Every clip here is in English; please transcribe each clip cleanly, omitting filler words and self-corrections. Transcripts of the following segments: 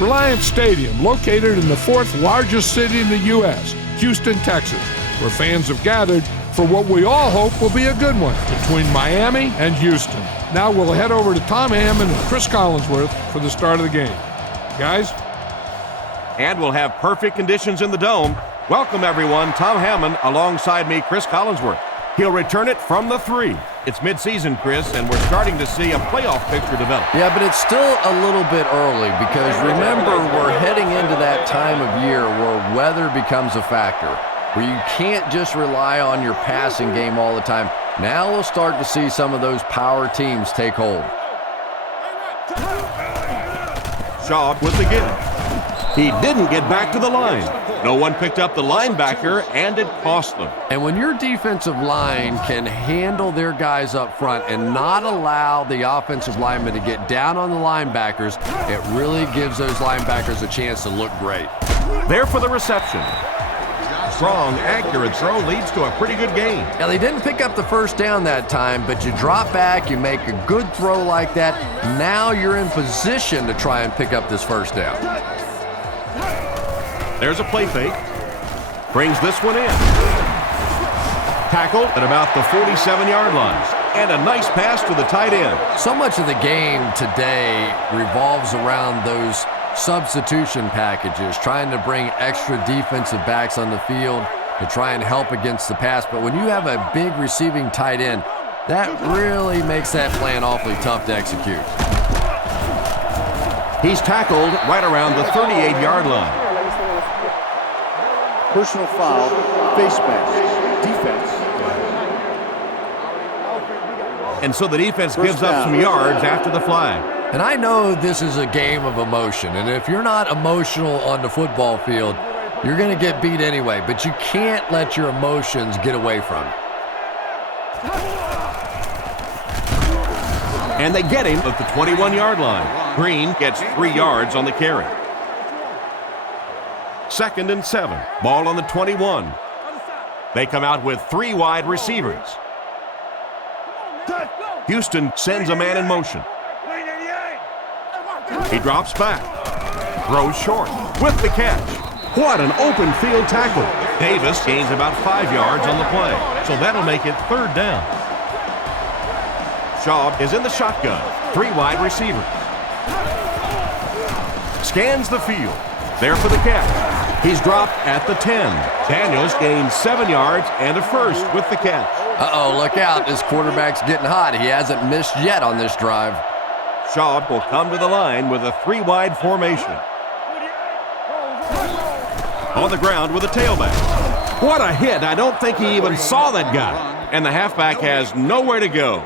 Reliant Stadium, located in the fourth largest city in the U.S., Houston, Texas, where fans have gathered for what we all hope will be a good one between Miami and Houston. Now we'll head over to Tom Hammond and Chris Collinsworth for the start of the game. Guys? And we'll have perfect conditions in the Dome. Welcome, everyone. Tom Hammond alongside me, Chris Collinsworth. He'll return it from the 3. It's midseason, Chris, and we're starting to see a playoff picture develop. Yeah, but it's still a little bit early because remember, we're heading into that time of year where weather becomes a factor, where you can't just rely on your passing game all the time. Now we'll start to see some of those power teams take hold. Shaw with the give. He didn't get back to the line. No one picked up the linebacker, and it cost them. And when your defensive line can handle their guys up front and not allow the offensive linemen to get down on the linebackers, it really gives those linebackers a chance to look great. There for the reception. Strong, accurate throw leads to a pretty good gain. Now, they didn't pick up the first down that time, but you drop back, you make a good throw like that. Now you're in position to try and pick up this first down. There's a play fake. Brings this one in. Tackled at about the 47-yard line. And a nice pass to the tight end. So much of the game today revolves around those substitution packages, trying to bring extra defensive backs on the field to try and help against the pass. But when you have a big receiving tight end, that really makes that plan awfully tough to execute. He's tackled right around the 38-yard line. Personal foul, face mask, defense. And so the defense gives up some yards after the flag. And I know this is a game of emotion, and if you're not emotional on the football field, you're going to get beat anyway, but you can't let your emotions get away from you. And they get him at the 21-yard line. Green gets 3 yards on the carry. 2nd and 7. Ball on the 21. They come out with 3 wide receivers. Houston sends a man in motion. He drops back. Throws short with the catch. What an open field tackle. Davis gains about 5 yards on the play, so that'll make it 3rd down. Shaw is in the shotgun. 3 wide receivers. Scans the field. There for the catch. He's dropped at the 10. Daniels gains 7 yards and a first with the catch. Uh-oh, look out. This quarterback's getting hot. He hasn't missed yet on this drive. Shaw will come to the line with a 3-wide formation. On the ground with a tailback. What a hit. I don't think he even saw that guy. And the halfback has nowhere to go.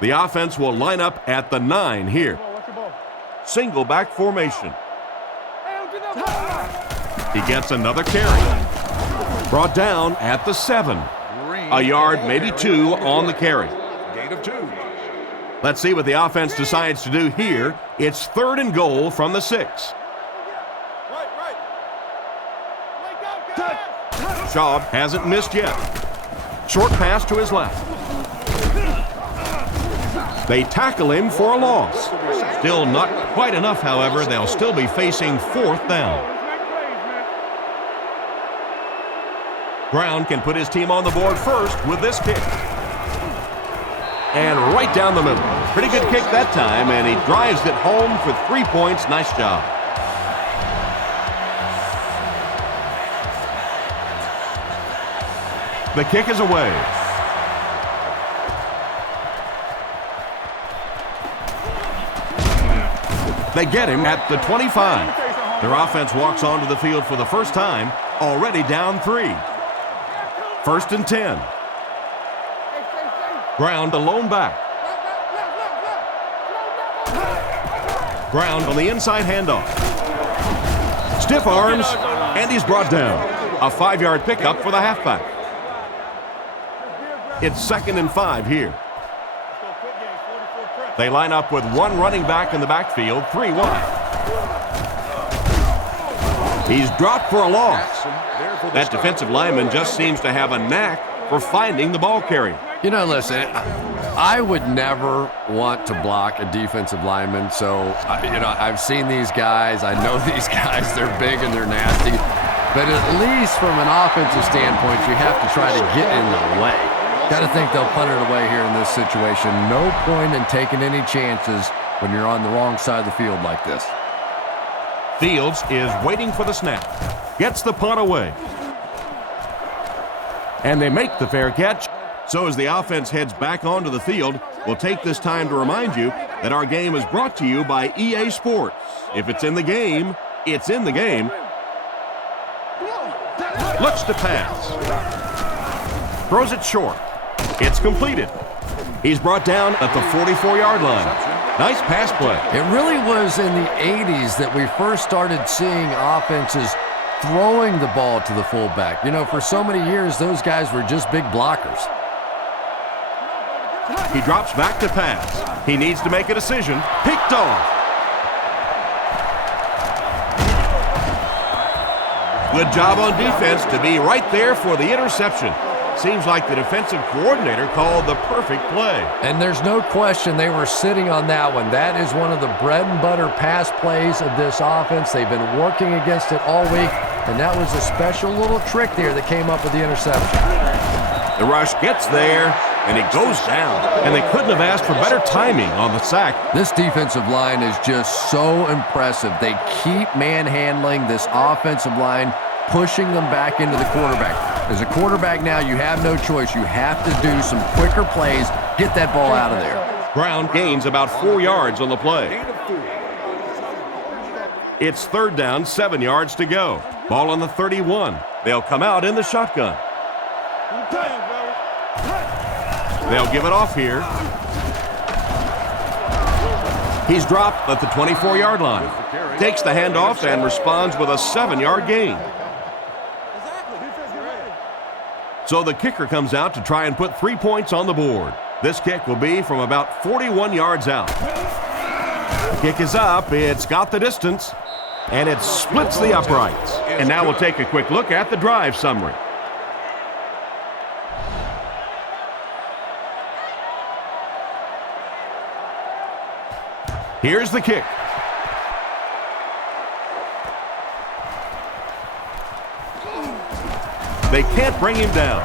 The offense will line up at the 9 here. Single back formation. He gets another carry. Brought down at the 7. A yard, maybe 2 on the carry. Gain of 2. Let's see what the offense decides to do here. It's 3rd and goal from the 6. Shaw hasn't missed yet. Short pass to his left. They tackle him for a loss. Still not quite enough, however. They'll still be facing 4th down. Brown can put his team on the board first with this kick. And right down the middle. Pretty good kick that time, and he drives it home for 3 points. Nice job. The kick is away. They get him at the 25. Their offense walks onto the field for the first time, already down 3. 1st and 10. Brown alone back. Brown on the inside handoff. Stiff arms, and he's brought down. A 5-yard pickup for the halfback. It's 2nd and 5 here. They line up with 1 running back in the backfield, 3 wide. He's dropped for a loss. That defensive lineman just seems to have a knack for finding the ball carrier. You know, listen, I would never want to block a defensive lineman. So, I've seen these guys. I know these guys. They're big and they're nasty. But at least from an offensive standpoint, you have to try to get in the way. Got to think they'll punt it away here in this situation. No point in taking any chances when you're on the wrong side of the field like this. Fields is waiting for the snap. Gets the punt away. And they make the fair catch. So as the offense heads back onto the field, we'll take this time to remind you that our game is brought to you by EA Sports. If it's in the game, it's in the game. Looks to pass. Throws it short. It's completed. He's brought down at the 44-yard line. Nice pass play. It really was in the 80s that we first started seeing offenses throwing the ball to the fullback. For so many years, those guys were just big blockers. He drops back to pass. He needs to make a decision. Picked off. Good job on defense to be right there for the interception. Seems like the defensive coordinator called the perfect play. And there's no question they were sitting on that one. That is one of the bread and butter pass plays of this offense. They've been working against it all week, and that was a special little trick there that came up with the interception. The rush gets there, and it goes down. And they couldn't have asked for better timing on the sack. This defensive line is just so impressive. They keep manhandling this offensive line, pushing them back into the quarterback. As a quarterback now, you have no choice. You have to do some quicker plays, get that ball out of there. Brown gains about 4 yards on the play. It's 3rd down, 7 yards to go. Ball on the 31. They'll come out in the shotgun. They'll give it off here. He's dropped at the 24-yard line. Takes the handoff and responds with a 7-yard gain. So the kicker comes out to try and put 3 points on the board. This kick will be from about 41 yards out. Kick is up. It's got the distance. And it splits the uprights. And now we'll take a quick look at the drive summary. Here's the kick. They can't bring him down.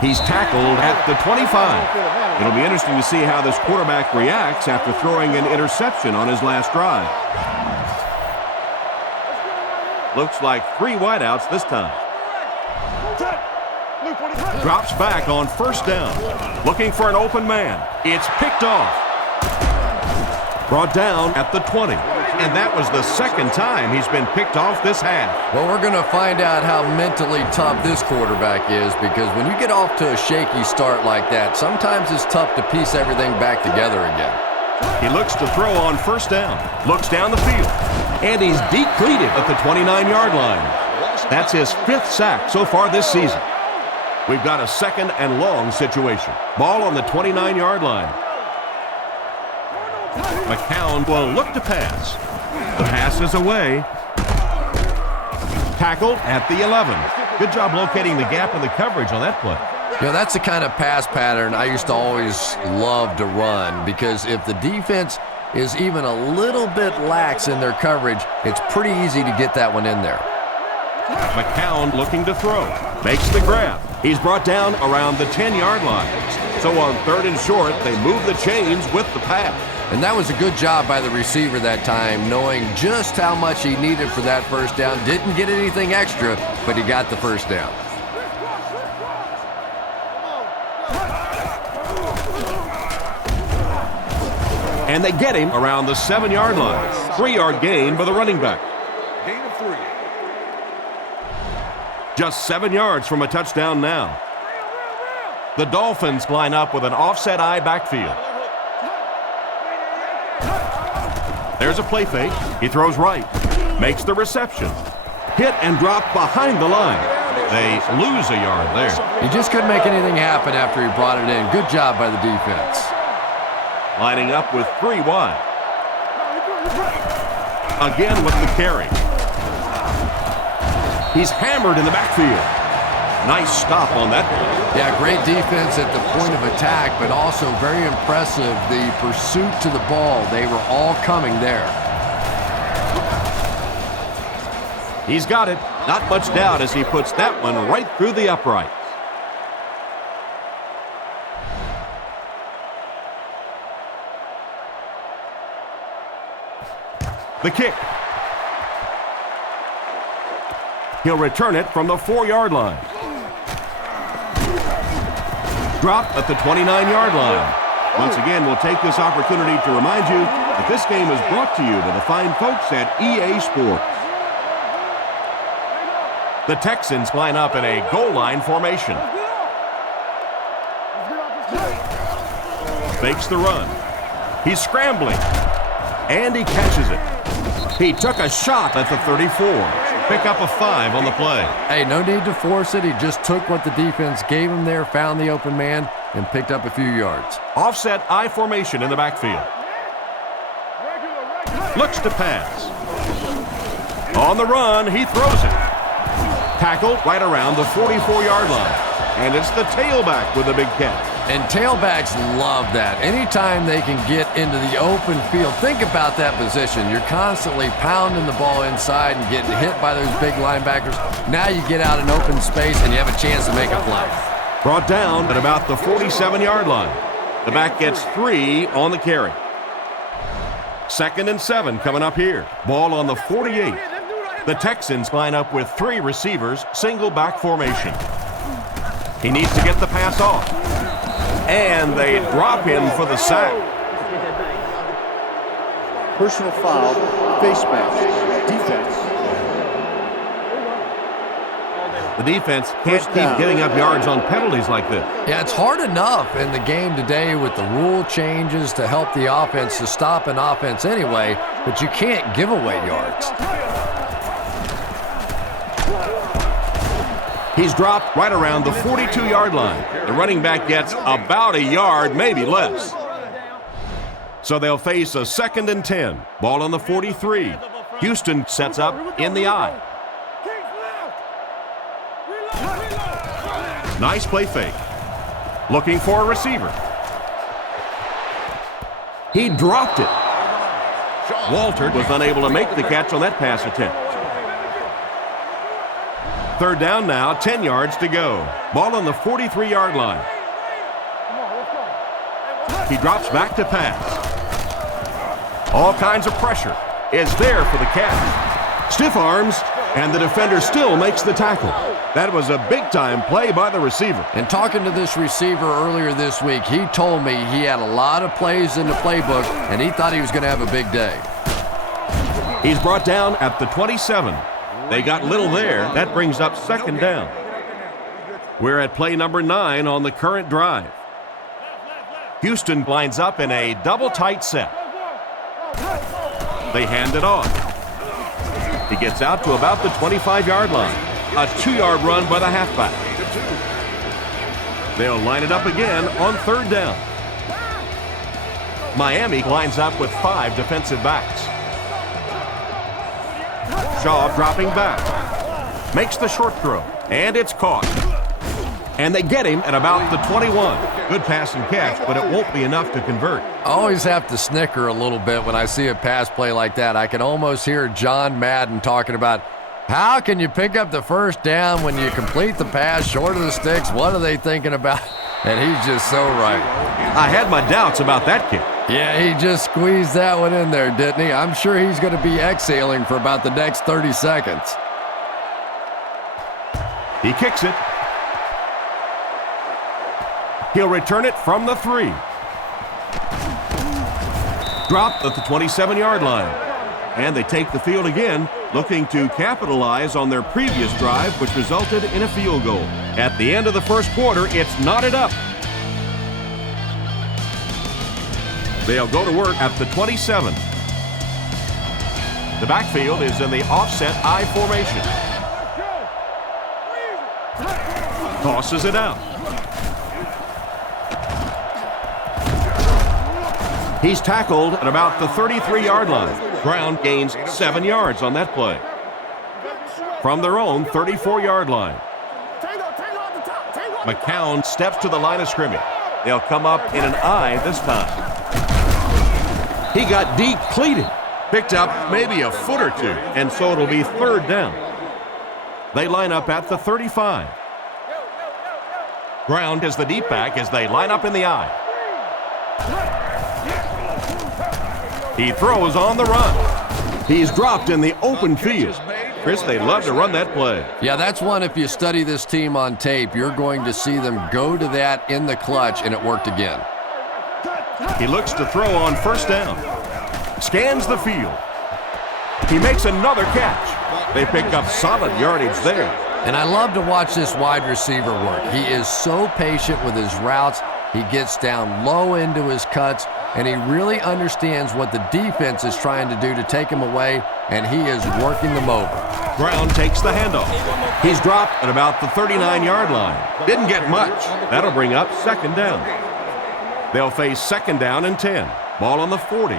He's tackled at the 25. It'll be interesting to see how this quarterback reacts after throwing an interception on his last drive. Looks like 3 wideouts this time. Drops back on 1st down. Looking for an open man. It's picked off. Brought down at the 20. And that was the 2nd time he's been picked off this half. Well, we're going to find out how mentally tough this quarterback is, because when you get off to a shaky start like that, sometimes it's tough to piece everything back together again. He looks to throw on 1st down. Looks down the field. And he's depleted at the 29-yard line. That's his 5th sack so far this season. We've got a 2nd and long situation. Ball on the 29-yard line. McCown will look to pass. The pass is away. Tackled at the 11. Good job locating the gap in the coverage on that play. That's the kind of pass pattern I used to always love to run, because if the defense is even a little bit lax in their coverage, it's pretty easy to get that one in there. McCown looking to throw. Makes the grab. He's brought down around the 10-yard line. So on 3rd and short, they move the chains with the pass. And that was a good job by the receiver that time, knowing just how much he needed for that 1st down. Didn't get anything extra, but he got the 1st down. And they get him around the 7-yard line. 3-yard gain by the running back. Gain of 3. Just 7 yards from a touchdown now. The Dolphins line up with an offset eye backfield. There's a play fake. He throws right. Makes the reception. Hit and drop behind the line. They lose a yard there. He just couldn't make anything happen after he brought it in. Good job by the defense. Lining up with 3 wide. Again with the carry. He's hammered in the backfield. Nice stop on that one. Yeah, great defense at the point of attack, but also very impressive, the pursuit to the ball. They were all coming there. He's got it. Not much doubt as he puts that one right through the upright. The kick. He'll return it from the 4-yard line. Dropped at the 29-yard line. Once again, we'll take this opportunity to remind you that this game is brought to you by the fine folks at EA Sports. The Texans line up in a goal line formation. Fakes the run. He's scrambling. And he catches it. He took a shot at the 34. Pick up a 5 on the play. Hey, no need to force it. He just took what the defense gave him there, found the open man, and picked up a few yards. Offset I formation in the backfield. Looks to pass. On the run, he throws it. Tackled right around the 44-yard line. And it's the tailback with a big catch. And tailbacks love that. Anytime they can get into the open field, think about that position. You're constantly pounding the ball inside and getting hit by those big linebackers. Now you get out in open space and you have a chance to make a play. Brought down at about the 47-yard line. The back gets 3 on the carry. 2nd and 7 coming up here. Ball on the 48. The Texans line up with 3 receivers, single back formation. He needs to get the pass off. And they drop him for the sack. Personal foul, face mask, defense. The defense can't keep getting up yards on penalties like this. Yeah, it's hard enough in the game today with the rule changes to help the offense to stop an offense anyway, but you can't give away yards. He's dropped right around the 42-yard line. The running back gets about a yard, maybe less. So they'll face a 2nd and 10. Ball on the 43. Houston sets up in the I. Nice play fake. Looking for a receiver. He dropped it. Walter was unable to make the catch on that pass attempt. 3rd down now, 10 yards to go. Ball on the 43-yard line. He drops back to pass. All kinds of pressure is there for the catch. Stiff arms, and the defender still makes the tackle. That was a big-time play by the receiver. And talking to this receiver earlier this week, he told me he had a lot of plays in the playbook, and he thought he was going to have a big day. He's brought down at the 27. They got little there. That brings up 2nd down. We're at play number 9 on the current drive. Houston lines up in a double tight set. They hand it off. He gets out to about the 25-yard line. A 2-yard run by the halfback. They'll line it up again on 3rd down. Miami lines up with 5 defensive backs. Shaw dropping back. Makes the short throw. And it's caught. And they get him at about the 21. Good pass and catch, but it won't be enough to convert. I always have to snicker a little bit when I see a pass play like that. I can almost hear John Madden talking about how can you pick up the 1st down when you complete the pass short of the sticks? What are they thinking about? And he's just so right. I had my doubts about that kick. Yeah, he just squeezed that one in there, didn't he? I'm sure he's going to be exhaling for about the next 30 seconds. He kicks it. He'll return it from the 3. Dropped at the 27-yard line. And they take the field again, looking to capitalize on their previous drive, which resulted in a field goal. At the end of the 1st quarter, it's knotted up. They'll go to work at the 27. The backfield is in the offset I formation. Tosses it out. He's tackled at about the 33-yard line. Brown gains 7 yards on that play. From their own 34-yard line. McCown steps to the line of scrimmage. They'll come up in an I this time. He got depleted. Picked up maybe a foot or two, and so it'll be third down. They line up at the 35. Ground is the deep back as they line up in the I. He throws on the run. He's dropped in the open field. Chris, they love to run that play. Yeah, that's one, if you study this team on tape, you're going to see them go to that in the clutch, and it worked again. He looks to throw on first down. Scans the field. He makes another catch. They pick up solid yardage there. And I love to watch this wide receiver work. He is so patient with his routes. He gets down low into his cuts, and he really understands what the defense is trying to do to take him away, and he is working them over. Brown takes the handoff. He's dropped at about the 39-yard line. Didn't get much. That'll bring up second down. They'll face second down and 10. Ball on the 40.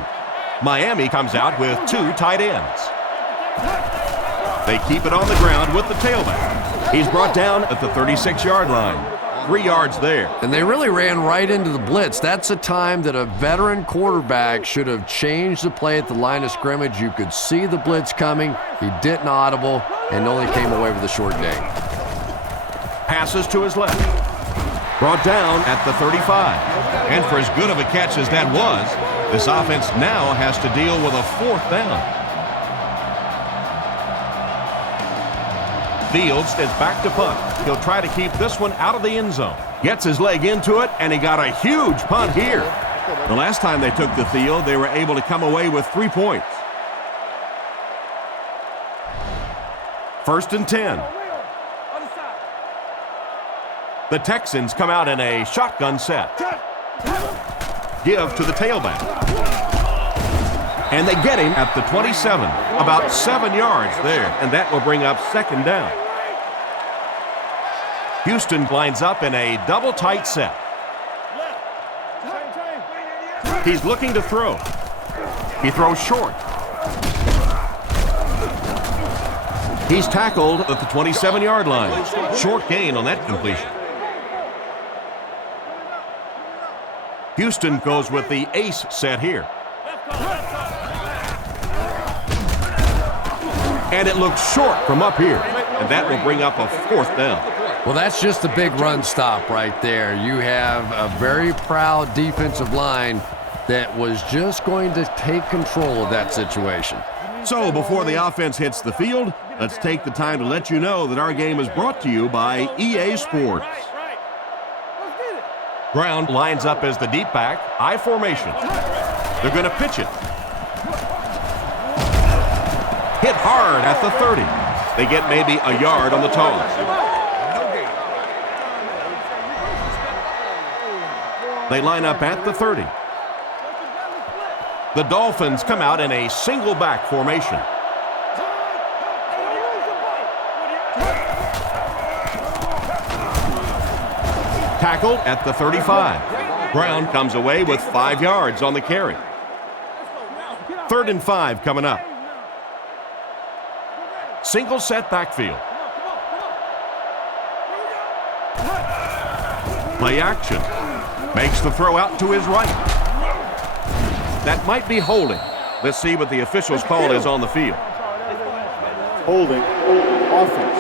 Miami comes out with two tight ends. They keep it on the ground with the tailback. He's brought down at the 36-yard line. 3 yards there. And they really ran right into the blitz. That's a time that a veteran quarterback should have changed the play at the line of scrimmage. You could see the blitz coming. He didn't audible and only came away with a short gain. Passes to his left. Brought down at the 35. And for as good of a catch as that was, this offense now has to deal with a fourth down. Fields is back to punt. He'll try to keep this one out of the end zone. Gets his leg into it, and he got a huge punt here. The last time they took the field, they were able to come away with 3 points. First and 10. The Texans come out in a shotgun set. Give to the tailback. And they get him at the 27, about 7 yards there, and that will bring up second down. Houston lines up in a double tight set. He's looking to throw. He throws short. He's tackled at the 27-yard line. Short gain on that completion. Houston goes with the ace set here. And it looks short from up here. And that will bring up a fourth down. Well, that's just a big run stop right there. You have a very proud defensive line that was just going to take control of that situation. So before the offense hits the field, let's take the time to let you know that our game is brought to you by EA Sports. Brown lines up as the deep back, I formation. They're going to pitch it. Hit hard at the 30. They get maybe a yard on the toss. They line up at the 30. The Dolphins come out in a single back formation. Tackled at the 35. Brown comes away with 5 yards on the carry. 3rd and 5 coming up. Single set backfield. Play action. Makes the throw out to his right. That might be holding. Let's see what the official's call is on the field. Holding. Offense.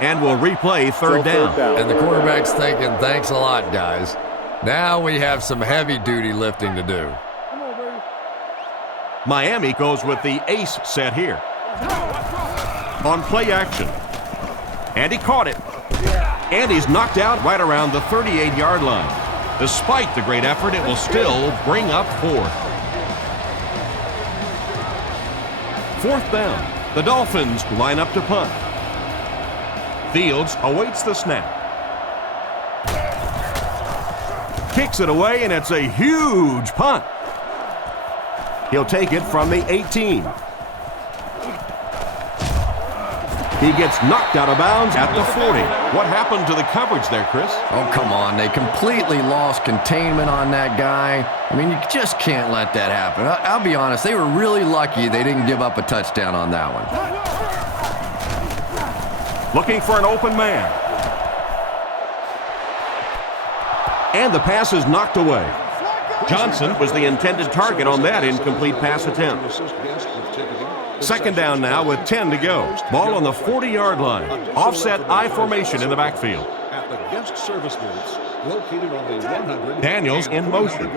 And we'll replay third down. And the quarterback's thinking, thanks a lot, guys. Now we have some heavy-duty lifting to do. Miami goes with the ace set here. On play action. And he caught it. And he's knocked out right around the 38-yard line. Despite the great effort, it will still bring up fourth. Fourth down. The Dolphins line up to punt. Fields awaits the snap. Kicks it away, and it's a huge punt. He'll take it from the 18. He gets knocked out of bounds at the 40. What happened to the coverage there, Chris? Oh, come on. They completely lost containment on that guy. I mean, you just can't let that happen. I'll be honest. They were really lucky they didn't give up a touchdown on that one. looking for an open man. And the pass is knocked away. Johnson was the intended target on that incomplete pass attempt. Second down now with 10 to go. Ball on the 40-yard line. Offset I formation in the backfield. At the guest service booths located on the 100. Daniels in motion.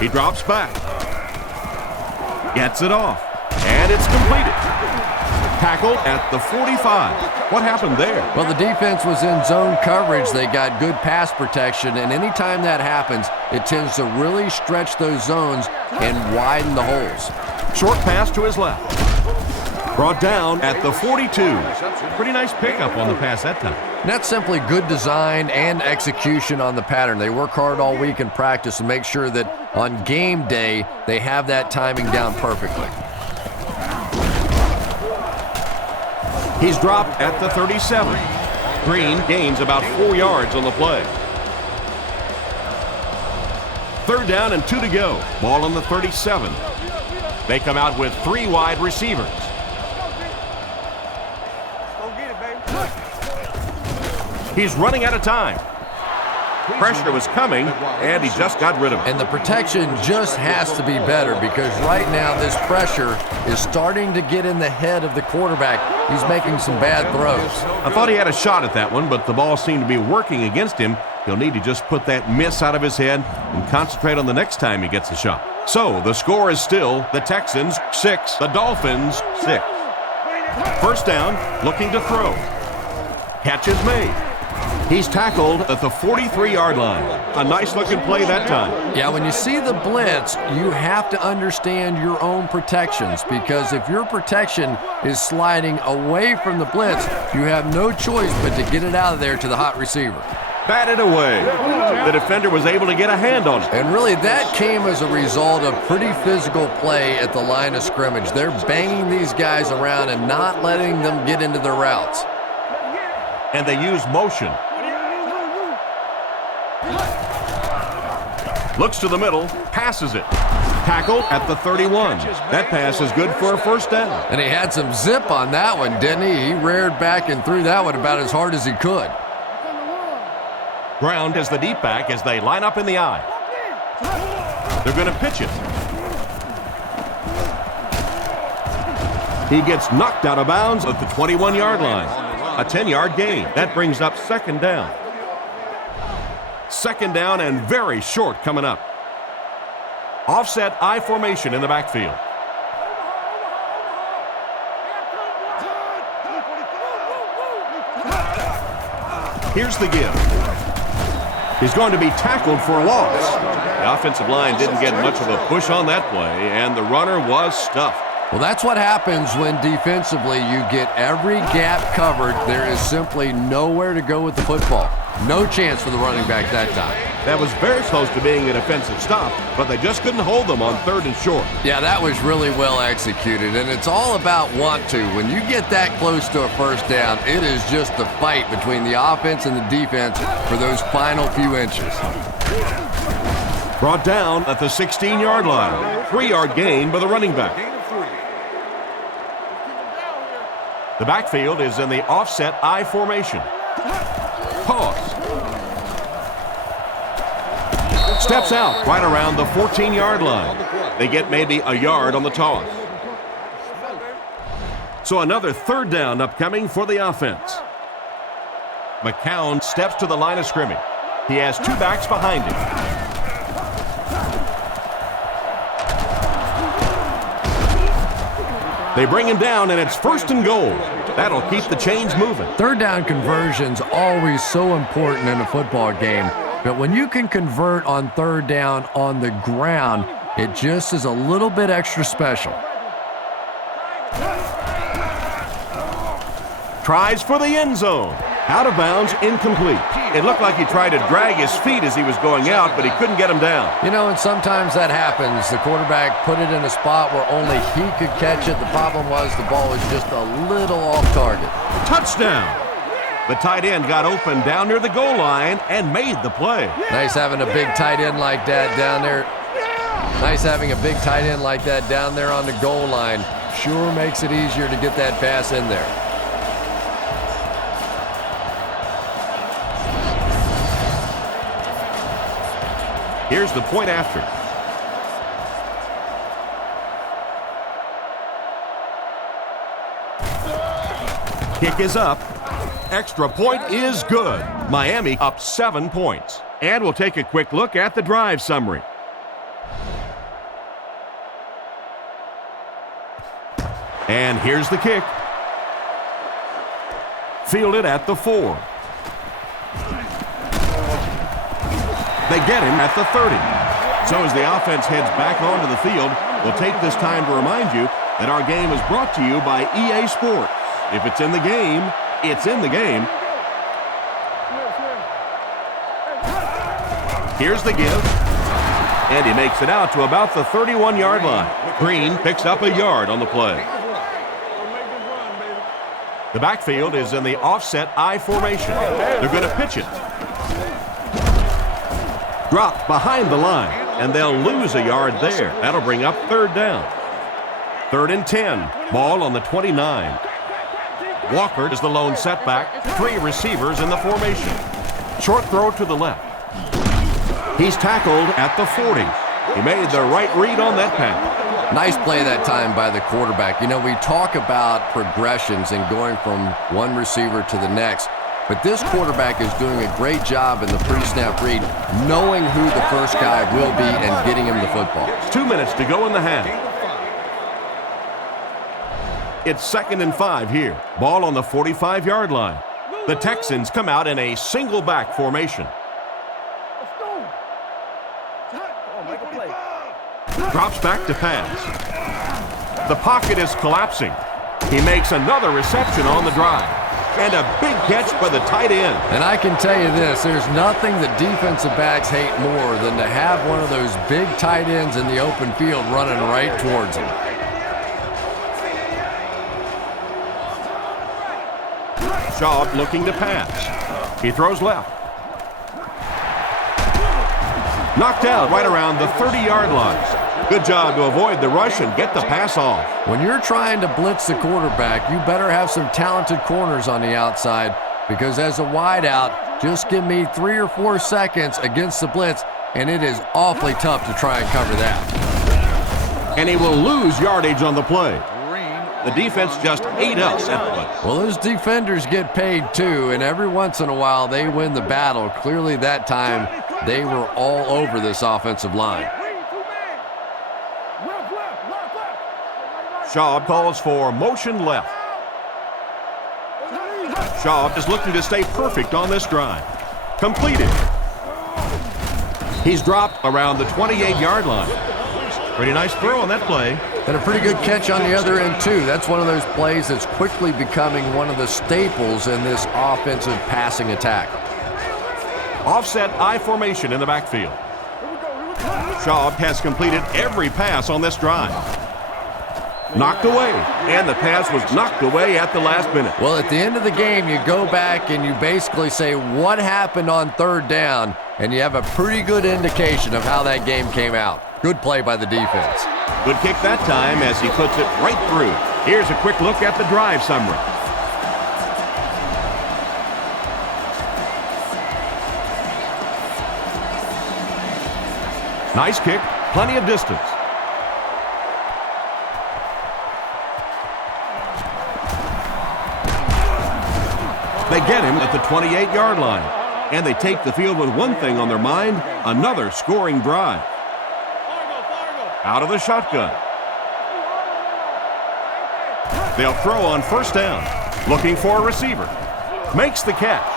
He drops back. Gets it off. And it's completed. Tackled at the 45. What happened there? Well, the defense was in zone coverage. They got good pass protection, and anytime that happens, it tends to really stretch those zones and widen the holes. Short pass to his left. Brought down at the 42. Pretty nice pickup on the pass that time. And that's simply good design and execution on the pattern. They work hard all week in practice to make sure that on game day, they have that timing down perfectly. He's dropped at the 37. Green gains about 4 yards on the play. Third down and 2 to go. Ball on the 37. They come out with 3 wide receivers. He's running out of time. Pressure was coming, and he just got rid of it. And the protection just has to be better because right now this pressure is starting to get in the head of the quarterback. He's making some bad throws. I thought he had a shot at that one, but the ball seemed to be working against him. He'll need to just put that miss out of his head and concentrate on the next time he gets a shot. So the score is still the Texans 6, the Dolphins 6. First down, looking to throw. Catch is made. He's tackled at the 43-yard line. A nice-looking play that time. Yeah, when you see the blitz, you have to understand your own protections because if your protection is sliding away from the blitz, you have no choice but to get it out of there to the hot receiver. Batted away. The defender was able to get a hand on it. And really, that came as a result of pretty physical play at the line of scrimmage. They're banging these guys around and not letting them get into their routes. And they use motion. Looks to the middle, passes it. Tackled at the 31. That pass is good for a first down. And he had some zip on that one, didn't he? He reared back and threw that one about as hard as he could. Ground is the deep back as they line up in the I. They're going to pitch it. He gets knocked out of bounds at the 21-yard line. A 10-yard gain. That brings up second down. Second down and very short coming up. Offset I formation in the backfield. Here's the give. He's going to be tackled for a loss. The offensive line didn't get much of a push on that play, and the runner was stuffed. Well, that's what happens when defensively you get every gap covered. There is simply nowhere to go with the football. No chance for the running back that time. That was very close to being a defensive stop, but they just couldn't hold them on third and short. Yeah, that was really well executed, and it's all about want to. When you get that close to a first down, it is just a fight between the offense and the defense for those final few inches. Brought down at the 16-yard line. 3-yard gain by the running back. The backfield is in the offset I formation. Pause. Steps out right around the 14-yard line. They get maybe a yard on the toss. So another third down upcoming for the offense. McCown steps to the line of scrimmage. He has 2 backs behind him. They bring him down, and it's first and goal. That'll keep the chains moving. Third down conversion's always so important in a football game. But when you can convert on third down on the ground, it just is a little bit extra special. Tries for the end zone. Out of bounds, incomplete. It looked like he tried to drag his feet as he was going out, but he couldn't get him down. You know, and sometimes that happens. The quarterback put it in a spot where only he could catch it. The problem was the ball was just a little off target. Touchdown. The tight end got open down near the goal line and made the play. Nice having a big tight end like that down there. Nice having a big tight end like that down there on the goal line. Sure makes it easier to get that pass in there. Here's the point after. Kick is up. Extra point is good. Miami up 7 points. And we'll take a quick look at the drive summary. And here's the kick. Fielded at the 4. They get him at the 30. So as the offense heads back onto the field, we'll take this time to remind you that our game is brought to you by EA Sports. If it's in the game, it's in the game. Here's the give. And he makes it out to about the 31-yard line. Green picks up a yard on the play. The backfield is in the offset I formation. They're going to pitch it. Dropped behind the line, and they'll lose a yard there. That'll bring up 3rd down. 3rd and 10. Ball on the 29. Walker is the lone setback. 3 receivers in the formation. Short throw to the left. He's tackled at the 40. He made the right read on that pass. Nice play that time by the quarterback. You know, we talk about progressions and going from one receiver to the next, but this quarterback is doing a great job in the pre-snap read, knowing who the first guy will be and getting him the football. 2 minutes to go in the half. It's 2nd and 5 here. Ball on the 45-yard line. The Texans come out in a single back formation. Drops back to pass. The pocket is collapsing. He makes another reception on the drive. And a big catch by the tight end. And I can tell you this, there's nothing that defensive backs hate more than to have one of those big tight ends in the open field running right towards him. Shaw looking to pass. He throws left. Knocked out right around the 30-yard line. Good job to avoid the rush and get the pass off. When you're trying to blitz the quarterback, you better have some talented corners on the outside, because as a wideout, just give me 3 or 4 seconds against the blitz, and it is awfully tough to try and cover that. And he will lose yardage on the play. The defense just ate up that play. Well, those defenders get paid too, and every once in a while they win the battle. Clearly that time they were all over this offensive line. Schaub calls for motion left. Schaub is looking to stay perfect on this drive. Completed. He's dropped around the 28-yard line. Pretty nice throw on that play. And a pretty good catch on the other end, too. That's one of those plays that's quickly becoming one of the staples in this offensive passing attack. Offset I formation in the backfield. Schaub has completed every pass on this drive. Knocked away, and the pass was knocked away at the last minute. Well, at the end of the game, you go back and you basically say what happened on 3rd down, and you have a pretty good indication of how that game came out. Good play by the defense. Good kick that time as he puts it right through. Here's a quick look at the drive summary. Nice kick, plenty of distance. They get him at the 28-yard line, and they take the field with one thing on their mind, another scoring drive. Out of the shotgun. They'll throw on 1st down, looking for a receiver. Makes the catch.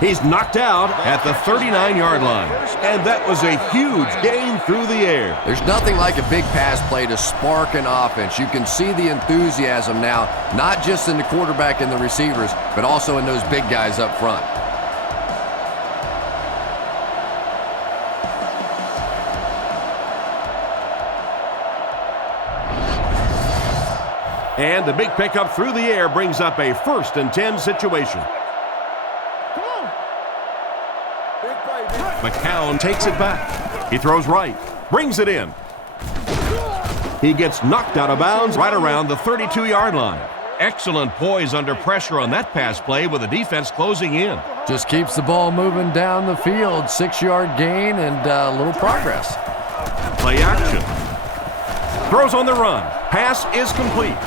He's knocked out at the 39-yard line, and that was a huge gain through the air. There's nothing like a big pass play to spark an offense. You can see the enthusiasm now, not just in the quarterback and the receivers, but also in those big guys up front. And the big pickup through the air brings up a 1st and 10 situation. McCown takes it back. He throws right, brings it in. He gets knocked out of bounds right around the 32-yard line. Excellent poise under pressure on that pass play with the defense closing in. Just keeps the ball moving down the field. 6-yard gain and a little progress. Play action. Throws on the run. Pass is complete.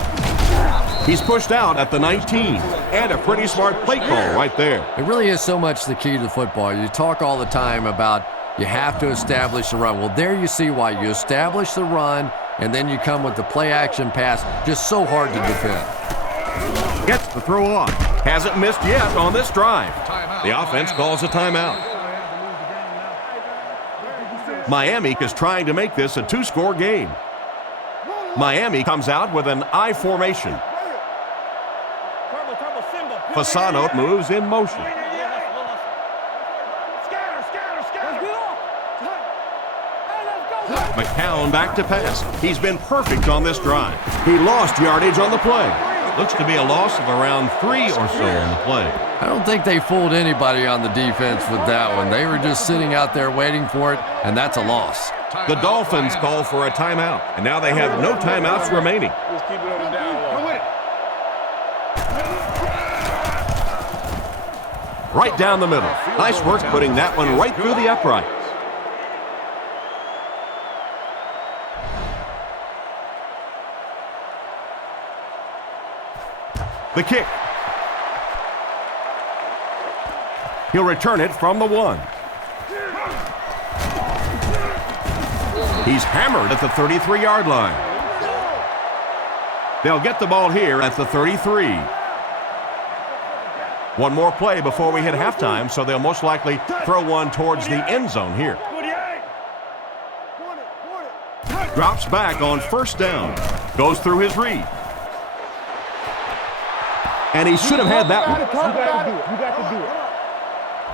He's pushed out at the 19. And a pretty smart play call right there. It really is so much the key to football. You talk all the time about you have to establish the run. Well, there you see why. You establish the run, and then you come with the play-action pass. Just so hard to defend. Gets the throw off. Hasn't missed yet on this drive. The offense calls a timeout. Miami is trying to make this a 2-score game. Miami comes out with an I formation. Fasano moves in motion. McCown back to pass. He's been perfect on this drive. He lost yardage on the play. Looks to be a loss of around 3 or so on the play. I don't think they fooled anybody on the defense with that one. They were just sitting out there waiting for it, and that's a loss. The Dolphins call for a timeout, and now they have no timeouts remaining. Right down the middle. Nice work putting that one right through the uprights. The kick. He'll return it from the 1. He's hammered at the 33-yard line. They'll get the ball here at the 33. One more play before we hit halftime, so they'll most likely throw one towards the end zone here. Drops back on first down. Goes through his read. And he should have had that one. You got to do it.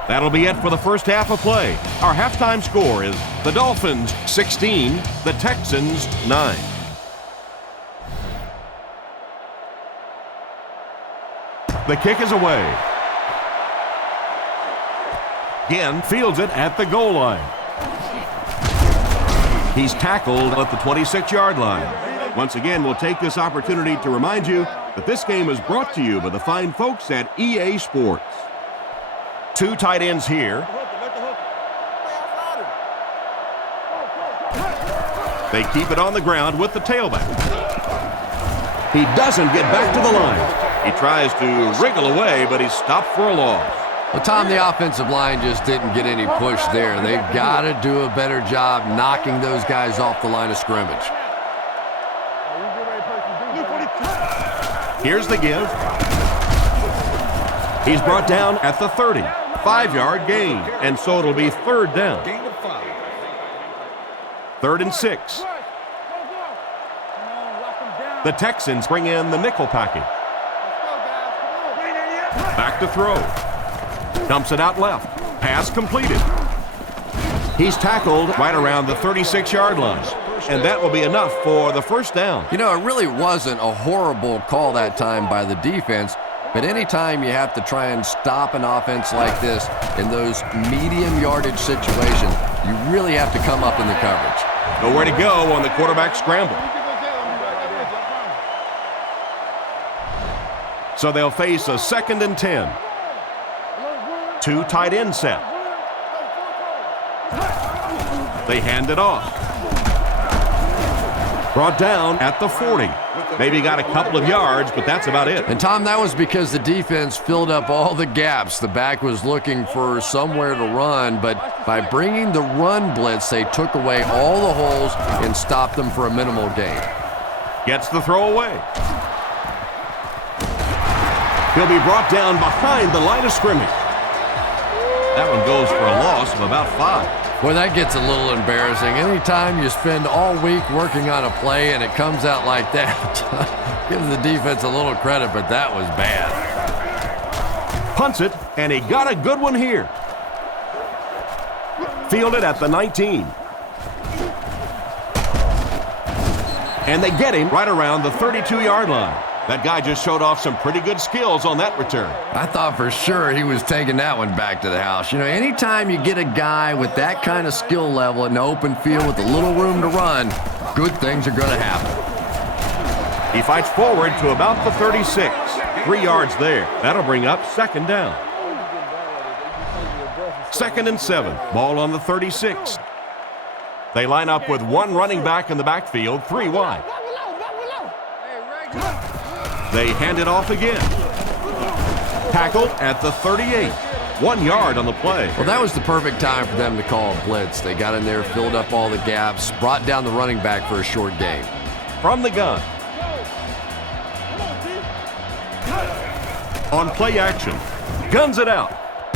That'll be it for the first half of play. Our halftime score is the Dolphins 16, the Texans 9. The kick is away. Again, fields it at the goal line. He's tackled at the 26-yard line. Once again, we'll take this opportunity to remind you that this game is brought to you by the fine folks at EA Sports. 2 tight ends here. They keep it on the ground with the tailback. He doesn't get back to the line. He tries to wriggle away, but he's stopped for a loss. Well, Tom, the offensive line just didn't get any push there. They've got to do a better job knocking those guys off the line of scrimmage. Here's the give. He's brought down at the 30. 5-yard gain, and so it'll be third down. 3rd and 6. The Texans bring in the nickel package. Back to throw. Dumps it out left. Pass completed. He's tackled right around the 36-yard line. And that will be enough for the first down. You know, it really wasn't a horrible call that time by the defense, but anytime you have to try and stop an offense like this in those medium yardage situations, you really have to come up in the coverage. Nowhere to go on the quarterback scramble. So they'll face a 2nd and 10. 2 tight end set. They hand it off. Brought down at the 40. Maybe got a couple of yards, but that's about it. And, Tom, that was because the defense filled up all the gaps. The back was looking for somewhere to run, but by bringing the run blitz, they took away all the holes and stopped them for a minimal gain. Gets the throw away. He'll be brought down behind the line of scrimmage. That one goes for a loss of about 5. Well, that gets a little embarrassing. Anytime you spend all week working on a play and it comes out like that, give the defense a little credit, but that was bad. Punts it, and he got a good one here. Fielded at the 19. And they get him right around the 32-yard line. That guy just showed off some pretty good skills on that return. I thought for sure he was taking that one back to the house. You know, anytime you get a guy with that kind of skill level in the open field with a little room to run, good things are going to happen. He fights forward to about the 36. 3 yards there. That'll bring up second down. 2nd and 7. Ball on the 36. They line up with one running back in the backfield, 3 wide. They hand it off again. Tackle at the 38. 1 yard on the play. Well, that was the perfect time for them to call a blitz. They got in there, filled up all the gaps, brought down the running back for a short gain. From the gun. On play action. Guns it out.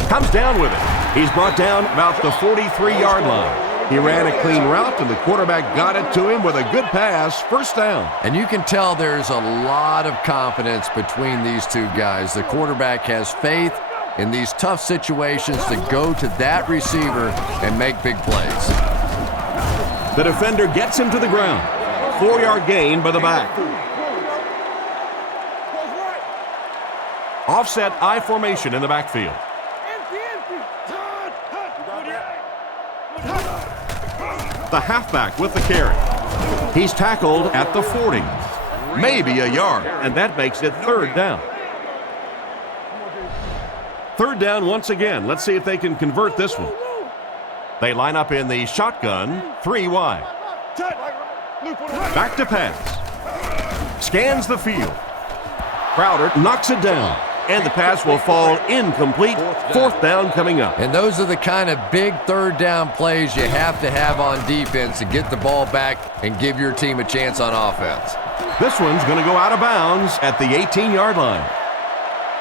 Comes down with it. He's brought down about the 43-yard line. He ran a clean route, and the quarterback got it to him with a good pass. First down. And you can tell there's a lot of confidence between these two guys. The quarterback has faith in these tough situations to go to that receiver and make big plays. The defender gets him to the ground. 4-yard gain by the back. Offset I formation in the backfield. The halfback with the carry. He's tackled at the 40. Maybe a yard, and that makes it 3rd down. 3rd down once again. Let's see if they can convert this one. They line up in the shotgun, 3 wide. Back to pass. Scans the field. Crowder knocks it down. And the pass will fall incomplete. 4th down coming up. And those are the kind of big 3rd down plays you have to have on defense to get the ball back and give your team a chance on offense. This one's going to go out of bounds at the 18-yard line.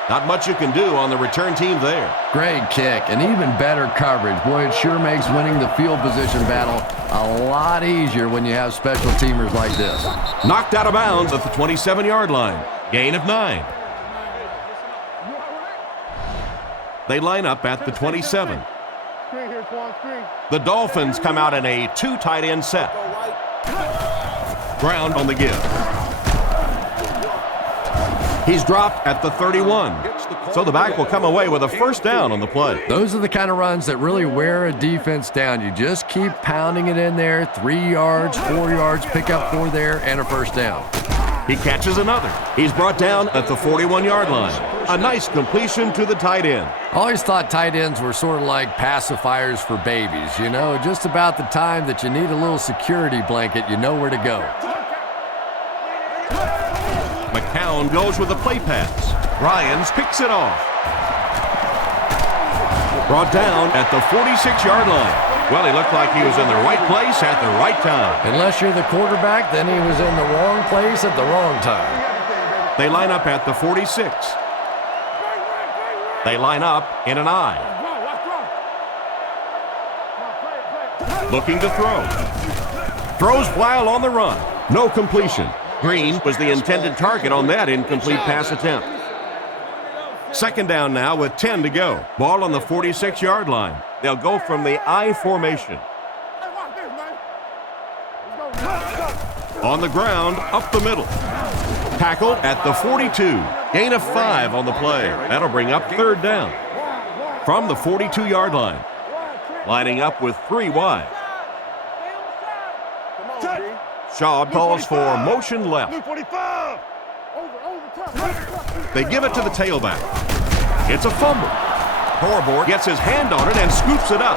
Not much you can do on the return team there. Great kick and even better coverage. Boy, it sure makes winning the field position battle a lot easier when you have special teamers like this. Knocked out of bounds at the 27-yard line. Gain of 9. They line up at the 27. The Dolphins come out in a 2 tight end set. Ground on the give. He's dropped at the 31. So the back will come away with a first down on the play. Those are the kind of runs that really wear a defense down. You just keep pounding it in there. 3 yards, 4 yards, pick up 4 there, and a first down. He catches another. He's brought down at the 41-yard line. A nice completion to the tight end. I always thought tight ends were sort of like pacifiers for babies. You know, just about the time that you need a little security blanket, you know where to go. McCown goes with a play pass. Ryans picks it off. Brought down at the 46-yard line. Well, he looked like he was in the right place at the right time. Unless you're the quarterback, then he was in the wrong place at the wrong time. They line up at the 46. They line up in an I. Looking to throw. Throws while on the run. No completion. Green was the intended target on that incomplete pass attempt. 2nd down now with 10 to go. Ball on the 46-yard line. They'll go from the I formation. On the ground, up the middle. Tackled at the 42. Gain of 5 on the play. That'll bring up 3rd down. From the 42-yard line. Lining up with 3 wide. Shaw calls for motion left. They give it to the tailback. It's a fumble. Torborg gets his hand on it and scoops it up.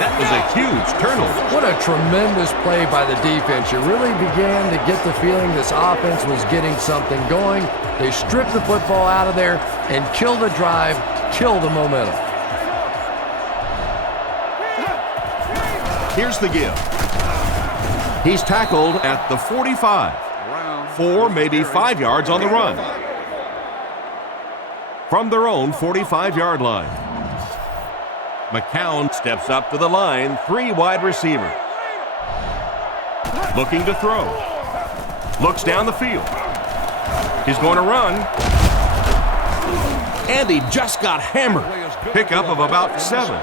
That was a huge turnover. What a tremendous play by the defense. You really began to get the feeling this offense was getting something going. They stripped the football out of there and killed the drive, killed the momentum. Here's the give. He's tackled at the 45. 4, maybe 5 yards on the run. From their own 45-yard line. McCown steps up to the line, 3 wide receiver. Looking to throw. Looks down the field. He's going to run. And he just got hammered. Pickup of about 7.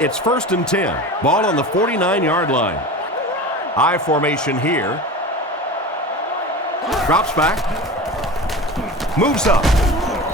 It's 1st and 10. Ball on the 49-yard line. I formation here. Drops back. Moves up.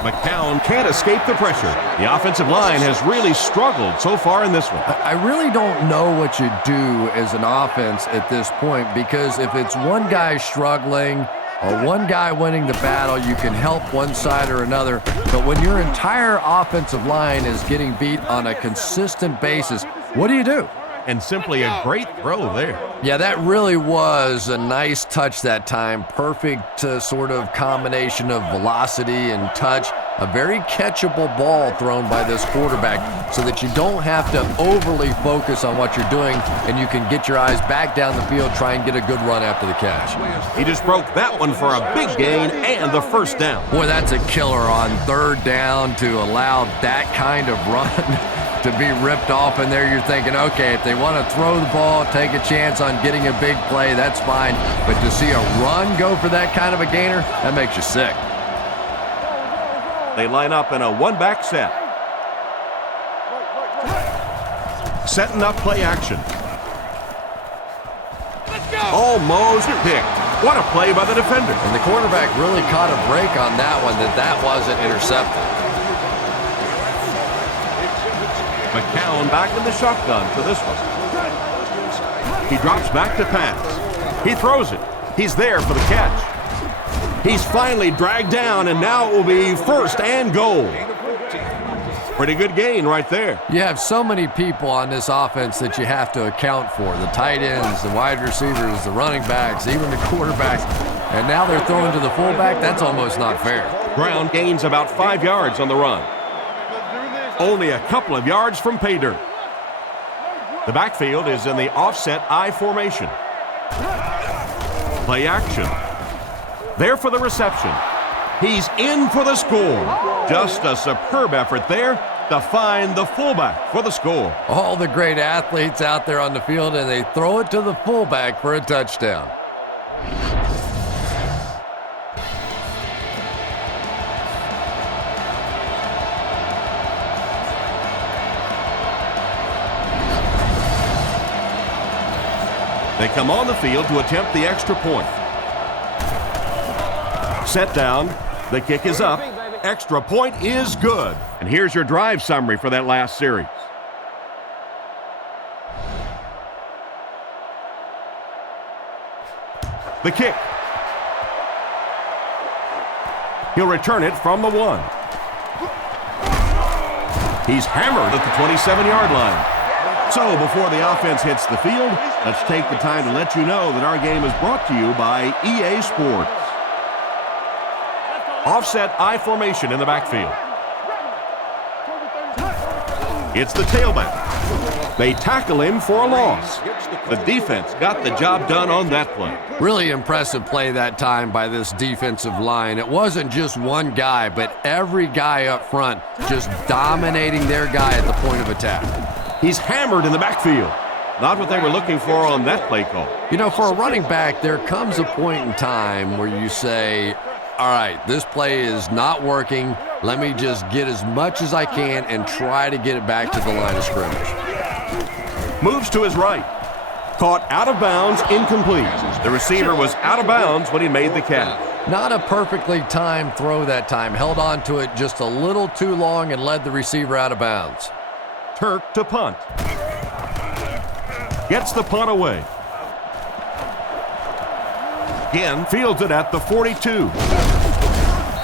McCown can't escape the pressure. The offensive line has really struggled so far in this one. I really don't know what you do as an offense at this point, because if it's one guy struggling or one guy winning the battle, you can help one side or another. But when your entire offensive line is getting beat on a consistent basis, what do you do? And simply a great throw there. Yeah, that really was a nice touch that time. Perfect sort of combination of velocity and touch. A very catchable ball thrown by this quarterback so that you don't have to overly focus on what you're doing and you can get your eyes back down the field, try and get a good run after the catch. He just broke that one for a big gain and the first down. Boy, that's a killer on third down to allow that kind of run to be ripped off in there. You're thinking, okay, if they want to throw the ball, take a chance on getting a big play, that's fine. But to see a run go for that kind of a gainer, that makes you sick. They line up in a one-back set. Setting up play action. Almost picked. What a play by the defender. And the quarterback really caught a break on that one, that wasn't intercepted. McCown back in the shotgun for this one. He drops back to pass. He throws it. He's there for the catch. He's finally dragged down, and now it will be first and goal. Pretty good gain right there. You have so many people on this offense that you have to account for. The tight ends, the wide receivers, the running backs, even the quarterbacks. And now they're throwing to the fullback. That's almost not fair. Brown gains about 5 yards on the run. Only a couple of yards from pay dirt. The backfield is in the offset I formation. Play action. There for the reception. He's in for the score. Just a superb effort there to find the fullback for the score. All the great athletes out there on the field, and they throw it to the fullback for a touchdown. They come on the field to attempt the extra point. Set down. The kick is up. Extra point is good. And here's your drive summary for that last series. The kick. He'll return it from the 1. He's hammered at the 27-yard line. So before the offense hits the field, let's take the time to let you know that our game is brought to you by EA Sports. Offset I formation in the backfield. It's the tailback. They tackle him for a loss. The defense got the job done on that play. Really impressive play that time by this defensive line. It wasn't just one guy, but every guy up front just dominating their guy at the point of attack. He's hammered in the backfield. Not what they were looking for on that play call. You know, for a running back, there comes a point in time where you say, all right, this play is not working. Let me just get as much as I can and try to get it back to the line of scrimmage. Moves to his right. Caught out of bounds, incomplete. The receiver was out of bounds when he made the catch. Not a perfectly timed throw that time. Held on to it just a little too long and led the receiver out of bounds. Turk to punt. Gets the punt away. Again, fields it at the 42.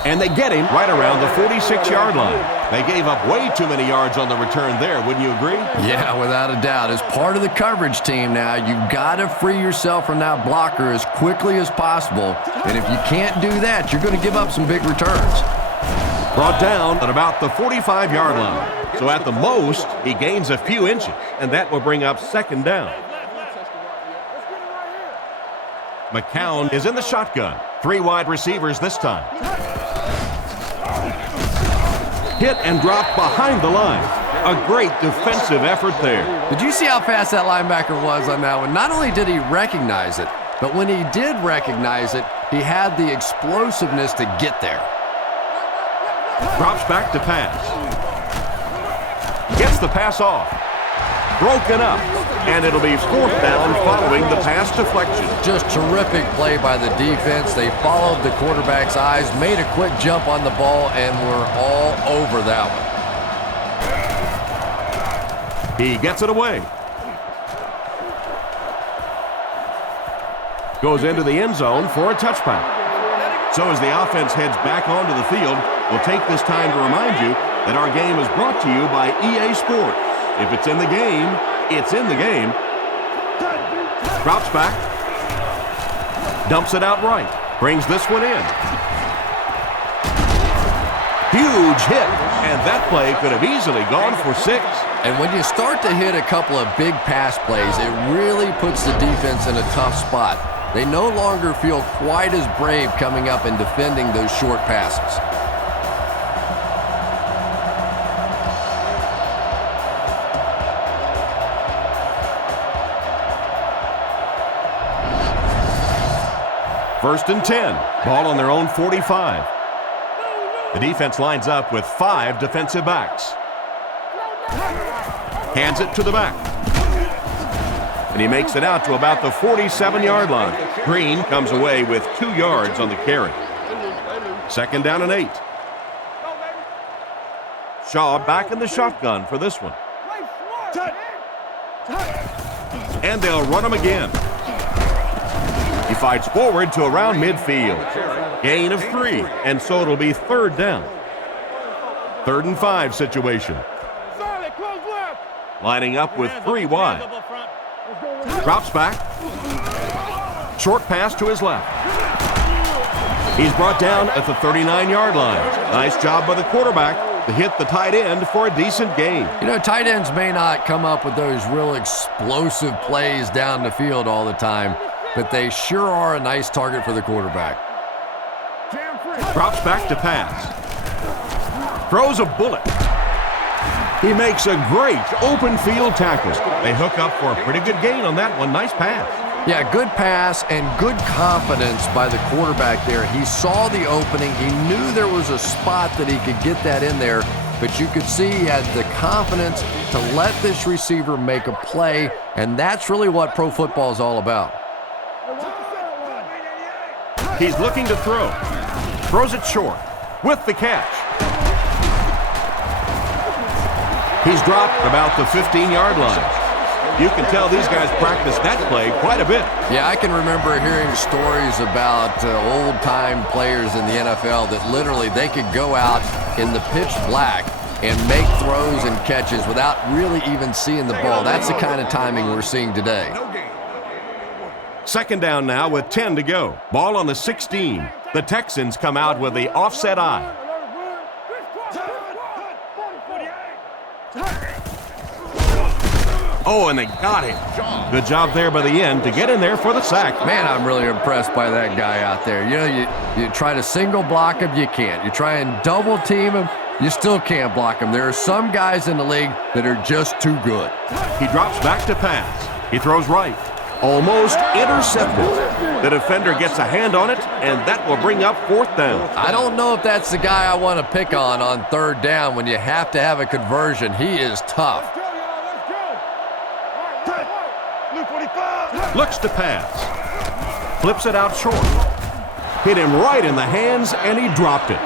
And they get him right around the 46-yard line. They gave up way too many yards on the return there, wouldn't you agree? Yeah, without a doubt. As part of the coverage team now, you've got to free yourself from that blocker as quickly as possible. And if you can't do that, you're going to give up some big returns. Brought down at about the 45-yard line. So at the most, he gains a few inches, and that will bring up second down. McCown is in the shotgun. 3 wide receivers this time. Hit and drop behind the line. A great defensive effort there. Did you see how fast that linebacker was on that one? Not only did he recognize it, but when he did recognize it, he had the explosiveness to get there. Drops back to pass. Gets the pass off. Broken up. and it'll be 4th down following the pass deflection. Just terrific play by the defense. They followed the quarterback's eyes, made a quick jump on the ball, and were all over that one. He gets it away. Goes into the end zone for a touchback. So as the offense heads back onto the field, we'll take this time to remind you that our game is brought to you by EA Sports. If it's in the game, it's in the game. Drops back. Dumps it out right. Brings this one in. Huge hit. And that play could have easily gone for 6. And when you start to hit a couple of big pass plays, it really puts the defense in a tough spot. They no longer feel quite as brave coming up and defending those short passes. First and 10. Ball on their own 45. The defense lines up with 5 defensive backs. Hands it to the back. And he makes it out to about the 47-yard line. Green comes away with 2 yards on the carry. 2nd down and 8. Shaw back in the shotgun for this one. And they'll run him again. He fights forward to around midfield. Gain of 3, and so it'll be 3rd down. 3rd and 5 situation. Lining up with 3 wide. Drops back. Short pass to his left. He's brought down at the 39-yard line. Nice job by the quarterback to hit the tight end for a decent gain. You know, tight ends may not come up with those real explosive plays down the field all the time, but they sure are a nice target for the quarterback. Drops back to pass. Throws a bullet. He makes a great open field tackle. They hook up for a pretty good gain on that one. Nice pass. Yeah, good pass and good confidence by the quarterback there. He saw the opening. He knew there was a spot that he could get that in there, but you could see he had the confidence to let this receiver make a play, and that's really what pro football is all about. He's looking to throw. Throws it short with the catch. He's dropped about the 15-yard line. You can tell these guys practice that play quite a bit. Yeah, I can remember hearing stories about old-time players in the NFL that literally they could go out in the pitch black and make throws and catches without really even seeing the ball. That's the kind of timing we're seeing today. 2nd down now with 10 to go. Ball on the 16. The Texans come out with the offset eye. Oh, and they got him. Good job there by the end to get in there for the sack. Man, I'm really impressed by that guy out there. You know, you try to single block him, you can't. You try and double team him, you still can't block him. There are some guys in the league that are just too good. He drops back to pass. He throws right. Almost intercepted. The defender gets a hand on it, and that will bring up 4th down. I don't know if that's the guy I want to pick on 3rd down when you have to have a conversion. He is tough. Looks to pass. Flips it out short. Hit him right in the hands, and he dropped it.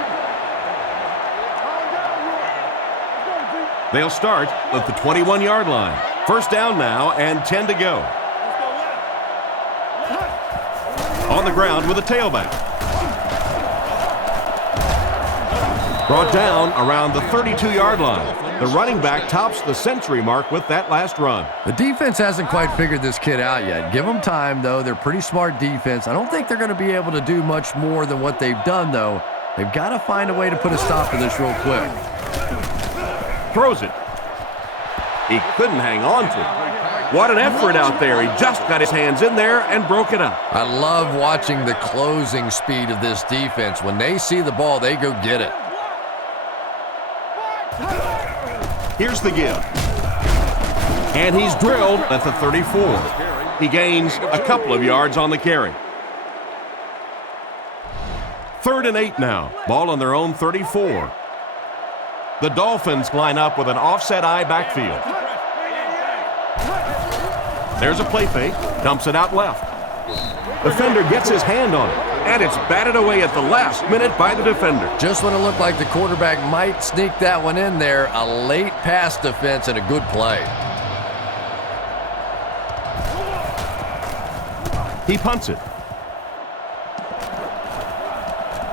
They'll start at the 21-yard line. 1st down now, and 10 to go. On the ground with a tailback. Brought down around the 32-yard line. The running back tops the century mark with that last run. The defense hasn't quite figured this kid out yet. Give them time, though. They're pretty smart defense. I don't think they're going to be able to do much more than what they've done, though. They've got to find a way to put a stop to this real quick. Throws it. He couldn't hang on to it. What an effort out there. He just got his hands in there and broke it up. I love watching the closing speed of this defense. When they see the ball, they go get it. Here's the give. And he's drilled at the 34. He gains a couple of yards on the carry. 3rd and 8 now. Ball on their own 34. The Dolphins line up with an offset eye backfield. There's a play fake. Dumps it out left. Defender gets his hand on it, and it's batted away at the last minute by the defender. Just when it looked like the quarterback might sneak that one in there, a late pass defense and a good play. He punts it.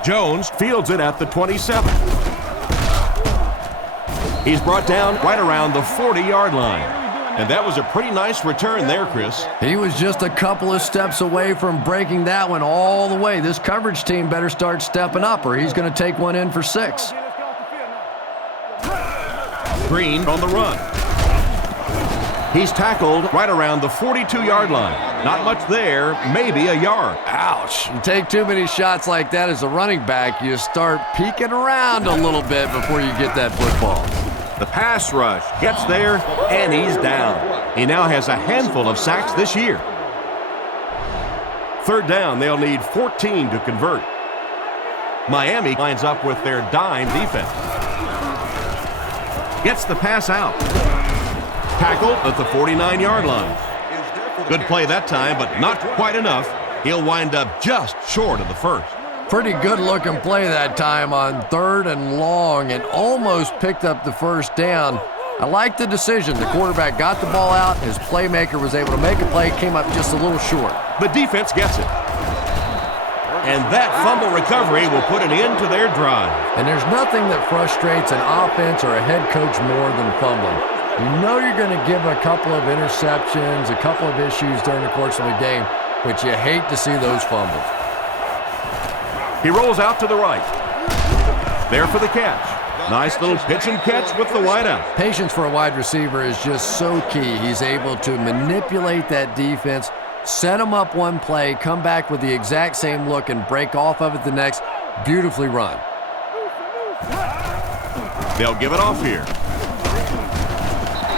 Jones fields it at the 27. He's brought down right around the 40-yard line. And that was a pretty nice return there, Chris. He was just a couple of steps away from breaking that one all the way. This coverage team better start stepping up or he's going to take one in for 6. Green on the run. He's tackled right around the 42-yard line. Not much there, maybe a yard. Ouch. You take too many shots like that as a running back, you start peeking around a little bit before you get that football. The pass rush gets there, and he's down. He now has a handful of sacks this year. Third down, they'll need 14 to convert. Miami lines up with their dime defense. Gets the pass out. Tackled at the 49-yard line. Good play that time, but not quite enough. He'll wind up just short of the first. Pretty good looking play that time on 3rd and long and almost picked up the first down. I like the decision. The quarterback got the ball out. His playmaker was able to make a play, came up just a little short. The defense gets it. And that fumble recovery will put an end to their drive. And there's nothing that frustrates an offense or a head coach more than fumbling. You know you're going to give a couple of interceptions, a couple of issues during the course of the game, but you hate to see those fumbles. He rolls out to the right. There for the catch. Nice little pitch and catch with the wideout. Patience for a wide receiver is just so key. He's able to manipulate that defense, set them up one play, come back with the exact same look, and break off of it the next. Beautifully run. They'll give it off here.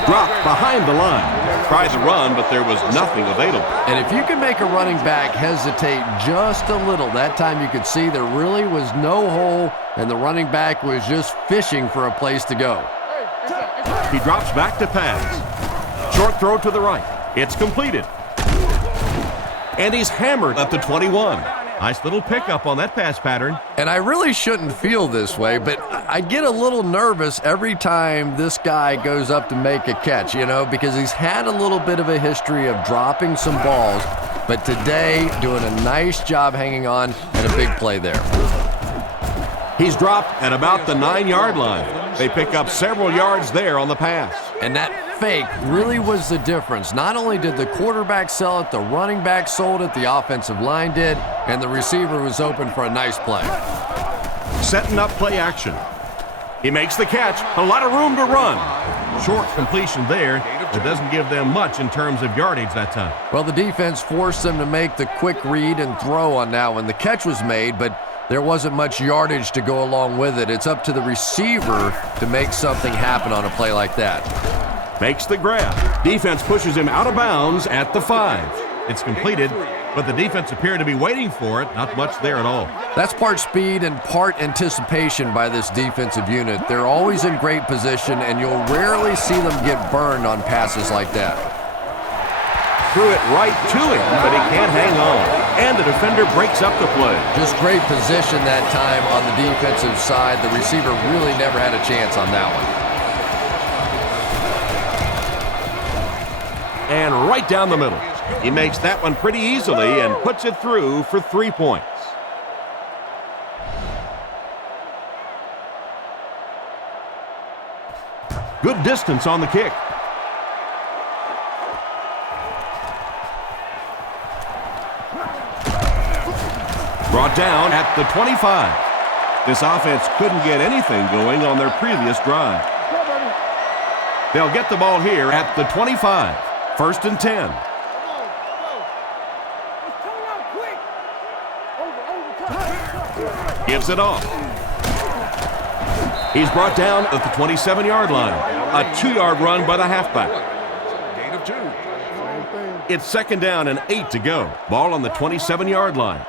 Dropped behind the line. Tried to run, but there was nothing available. And if you can make a running back hesitate just a little, that time you could see there really was no hole, and the running back was just fishing for a place to go. He drops back to pass. Short throw to the right. It's completed. And he's hammered at the 21. Nice little pickup on that pass pattern. And I really shouldn't feel this way, but I get a little nervous every time this guy goes up to make a catch, because he's had a little bit of a history of dropping some balls, but today doing a nice job hanging on and a big play there. He's dropped at about the 9-yard line. They pick up several yards there on the pass. And that fake really was the difference. Not only did the quarterback sell it, the running back sold it, the offensive line did, and the receiver was open for a nice play. Setting up play action. He makes the catch. A lot of room to run. Short completion there. It doesn't give them much in terms of yardage that time. Well, the defense forced them to make the quick read and throw on that one. The catch was made, but there wasn't much yardage to go along with it. It's up to the receiver to make something happen on a play like that. Makes the grab. Defense pushes him out of bounds at the 5. It's completed, but the defense appeared to be waiting for it. Not much there at all. That's part speed and part anticipation by this defensive unit. They're always in great position, and you'll rarely see them get burned on passes like that. Threw it right to him, but he can't hang on. And the defender breaks up the play. Just great position that time on the defensive side. The receiver really never had a chance on that one. And right down the middle. He makes that one pretty easily and puts it through for 3 points. Good distance on the kick. Brought down at the 25. This offense couldn't get anything going on their previous drive. They'll get the ball here at the 25. 1st and 10. Gives it off. He's brought down at the 27-yard line. A 2-yard run by the halfback. Gain of 2. It's 2nd down and 8 to go. Ball on the 27-yard line.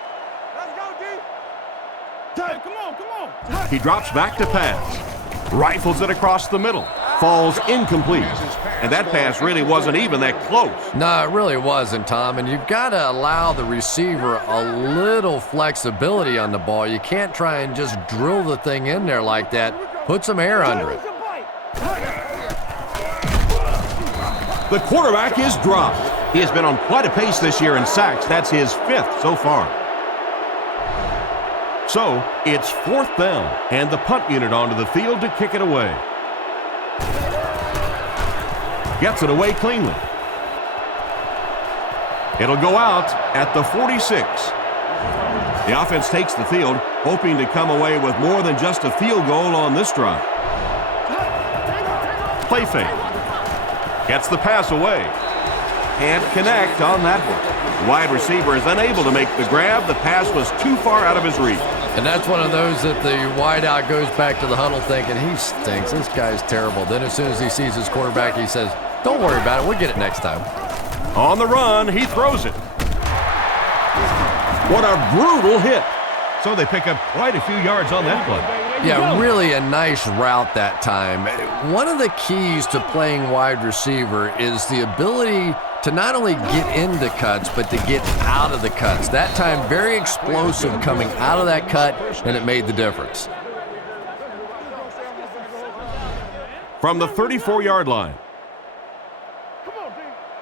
He drops back to pass. Rifles it across the middle. Falls incomplete. And that pass really wasn't even that close. No, it really wasn't, Tom. And you've got to allow the receiver a little flexibility on the ball. You can't try and just drill the thing in there like that. Put some air under it. The quarterback is dropped. He has been on quite a pace this year in sacks. That's his 5th so far. So it's 4th down, and the punt unit onto the field to kick it away. Gets it away cleanly. It'll go out at the 46. The offense takes the field, hoping to come away with more than just a field goal on this drive. Play fake. Gets the pass away. Can't connect on that one. The wide receiver is unable to make the grab. The pass was too far out of his reach. And that's one of those that the wideout goes back to the huddle thinking, he stinks. This guy's terrible. Then as soon as he sees his quarterback, he says, don't worry about it. We'll get it next time. On the run, he throws it. What a brutal hit. So they pick up quite a few yards on that play. Yeah, really a nice route that time. One of the keys to playing wide receiver is the ability to not only get into cuts, but to get out of the cuts. That time, very explosive coming out of that cut, and it made the difference. From the 34-yard line,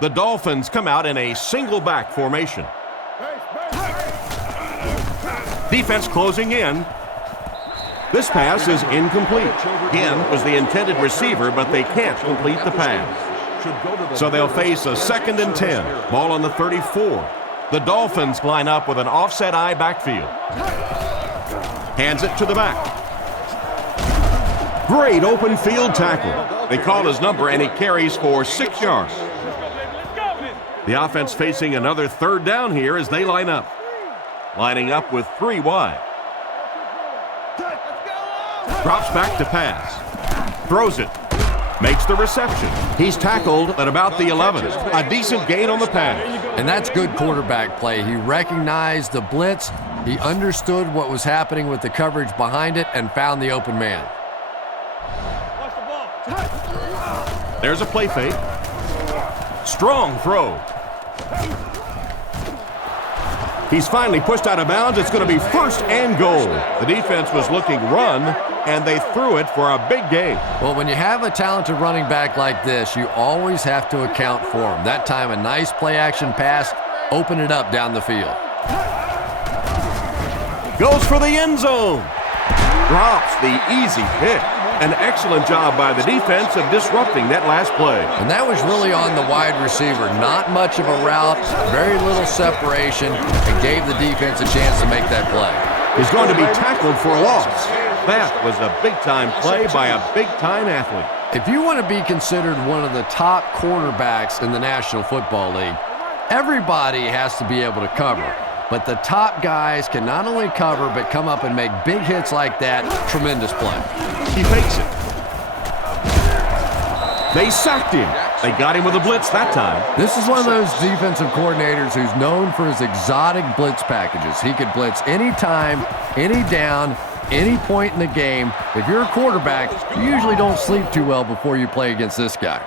the Dolphins come out in a single back formation. Defense closing in. This pass is incomplete. Ginn was the intended receiver, but they can't complete the pass. So they'll face a 2nd and 10. Ball on the 34. The Dolphins line up with an offset eye backfield. Hands it to the back. Great open field tackle. They call his number, and he carries for 6 yards. The offense facing another 3rd down here as they line up. Lining up with 3 wide. Drops back to pass. Throws it. Makes the reception. He's tackled at about the 11. A decent gain on the pass. And that's good quarterback play. He recognized the blitz. He understood what was happening with the coverage behind it and found the open man. There's a play fake. Strong throw. He's finally pushed out of bounds. It's going to be 1st and goal. The defense was looking run, and they threw it for a big gain. Well, when you have a talented running back like this, you always have to account for him. That time, a nice play-action pass, open it up down the field. Goes for the end zone. Drops the easy pick. An excellent job by the defense of disrupting that last play. And that was really on the wide receiver. Not much of a route, very little separation, and gave the defense a chance to make that play. He's going to be tackled for a loss. That was a big-time play by a big-time athlete. If you want to be considered one of the top quarterbacks in the National Football League, everybody has to be able to cover. But the top guys can not only cover, but come up and make big hits like that. Tremendous play. He fakes it. They sacked him. They got him with a blitz that time. This is one of those defensive coordinators who's known for his exotic blitz packages. He could blitz any time, any down, any point in the game. If you're a quarterback, you usually don't sleep too well before you play against this guy.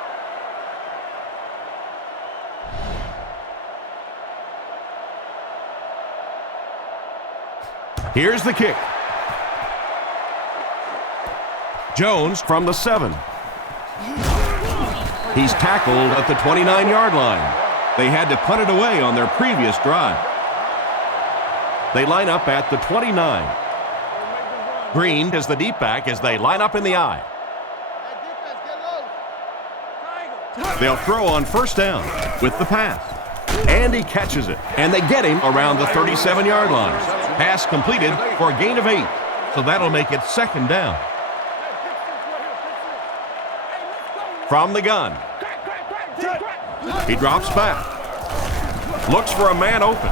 Here's the kick. Jones from the 7. He's tackled at the 29-yard line. They had to punt it away on their previous drive. They line up at the 29. Green is the deep back as they line up in the eye. They'll throw on 1st down with the pass. And he catches it. And they get him around the 37-yard line. Pass completed for a gain of 8. So that'll make it 2nd down. From the gun. He drops back. Looks for a man open.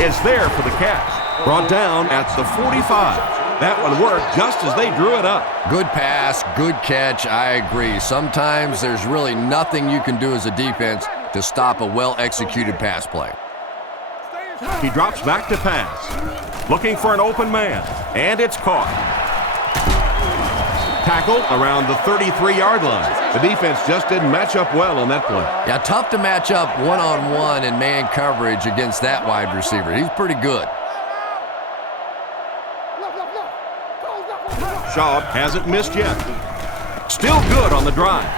Is there for the catch. Brought down at the 45. That one worked just as they drew it up. Good pass, good catch, I agree. Sometimes there's really nothing you can do as a defense to stop a well-executed pass play. He drops back to pass. Looking for an open man. And it's caught. Tackled around the 33-yard line. The defense just didn't match up well on that play. Yeah, tough to match up one-on-one in man coverage against that wide receiver. He's pretty good. Shaw hasn't missed yet. Still good on the drive.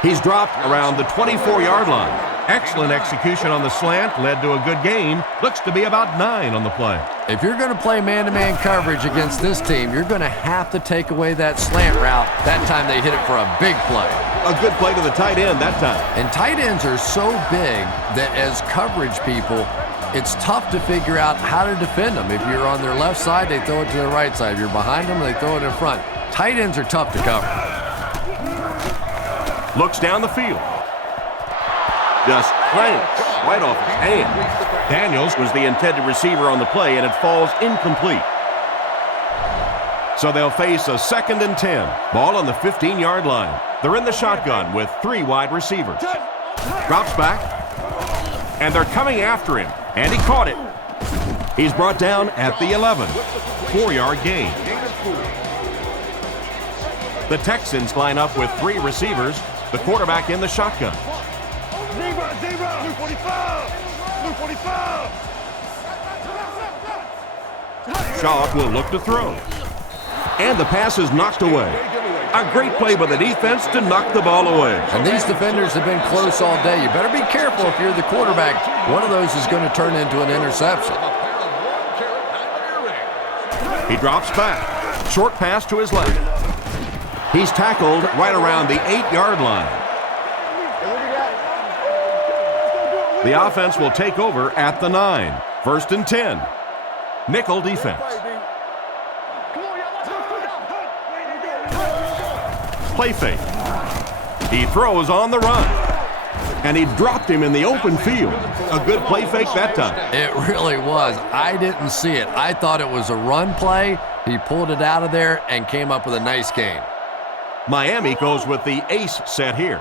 He's dropped around the 24-yard line. Excellent execution on the slant, led to a good gain. Looks to be about 9 on the play. If you're going to play man-to-man coverage against this team, you're going to have to take away that slant route. That time they hit it for a big play. A good play to the tight end that time. And tight ends are so big that as coverage people, it's tough to figure out how to defend them. If you're on their left side, they throw it to the right side. If you're behind them, they throw it in front. Tight ends are tough to cover. Looks down the field. Just clanks right off his hand. Daniels was the intended receiver on the play, and it falls incomplete. So they'll face a 2nd and 10. Ball on the 15-yard line. They're in the shotgun with 3 wide receivers. Drops back, and they're coming after him, and he caught it. He's brought down at the 11. 4-yard gain. The Texans line up with 3 receivers, the quarterback in the shotgun. Shaw will look to throw. And the pass is knocked away. A great play by the defense to knock the ball away. And these defenders have been close all day. You better be careful if you're the quarterback. One of those is going to turn into an interception. He drops back. Short pass to his left. He's tackled right around the 8-yard line. The offense will take over at the 9. 1st and 10. Nickel defense. Play fake. He throws on the run. And he dropped him in the open field. A good play fake that time. It really was. I didn't see it. I thought it was a run play. He pulled it out of there and came up with a nice gain. Miami goes with the ace set here.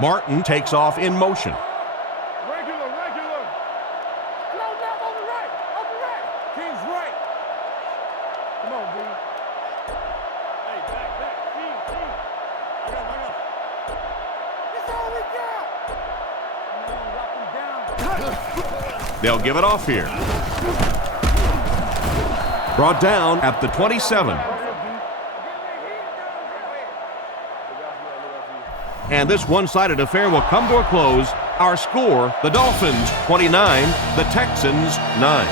Martin takes off in motion. Regular. No, on the right. King's right. Come on, dude. Hey, back. King. Bring up. That's all we got. Come on, lock him down. They'll give it off here. Brought down at the 27. And this one-sided affair will come to a close. Our score, the Dolphins 29, the Texans 9.